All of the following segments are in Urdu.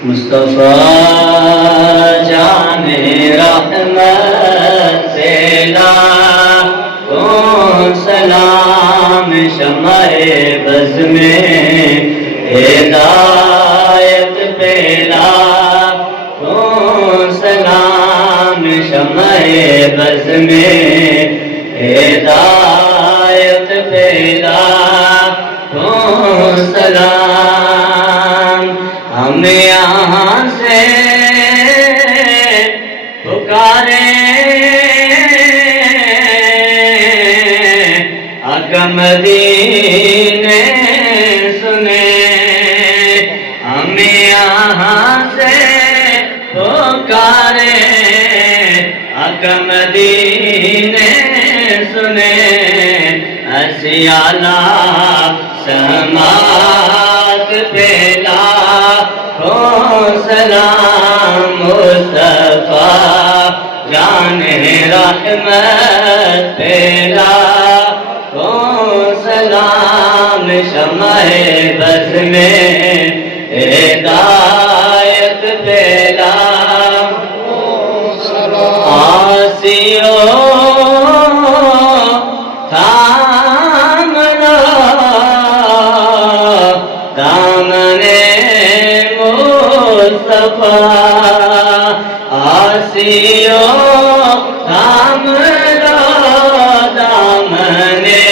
مصطفیٰ جان رحمت تیرا کون سلام شمع بز میں ہدایت پیلا کون سلام شمع بز میں ہدایت پیلا کون سلام ہم یہاں سے پکارے آقا مدینے سنے ہم یہاں سے پکارے آقا مدینے سنے اسیالہ سماعت پیلا کون سلام مصطفیٰ جان رحمت پیلا کون سلام شمع بز میں ہدایت پیلا آسیو تھام لو دامنے مصطفیٰ آسیو تھام لو دامنے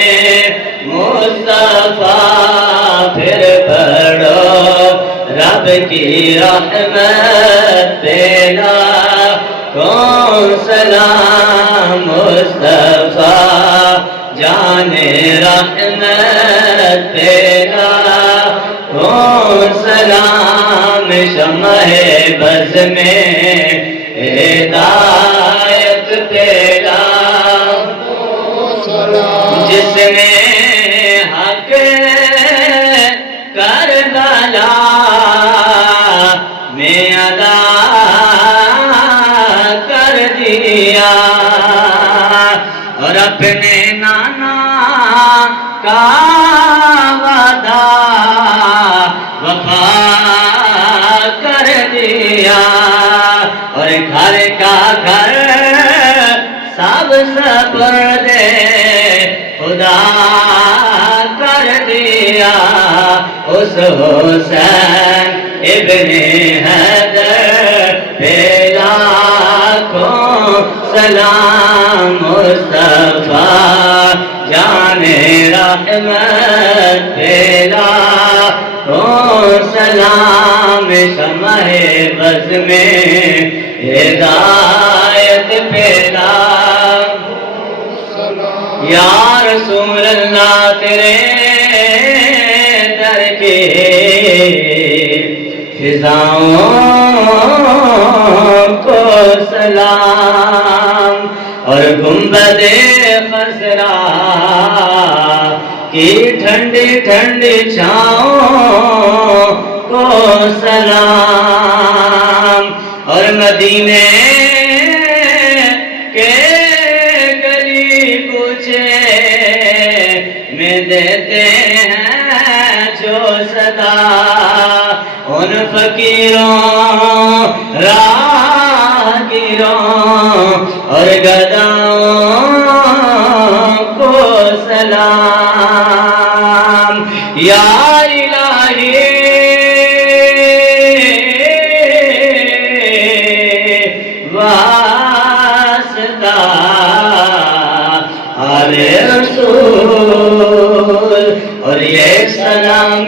مصطفیٰ پھر پڑھو رب کی رحمت پیلا کون سلام مصطفیٰ جان رحمت پیلا کون سلام شمع بز میں ہدایت پیلا جس نے حق کربلا میں ادا کر دیا اور اپنے نانا کا وعدہ وفا کر دیا اور گھر کا گھر سب سپرد خدا کر دیا اس حسین ابن حیدر پیلا کون سلام مصطفیٰ جان رحمت پیلا کون سلام شمع بز میں ہدایت پیلا یا رسول اللہ تیرے در کے فضاؤں کو سلام اور گنبد خضرا کی ٹھنڈی ٹھنڈی چھاؤں کو سلام اور مدینے کے گلی کوچے میں دیتے ہیں جو صدا ان فقیروں راہگیروں اور گداؤں کو سلام یا الہی واسطہ آل رسول اور یہ سلام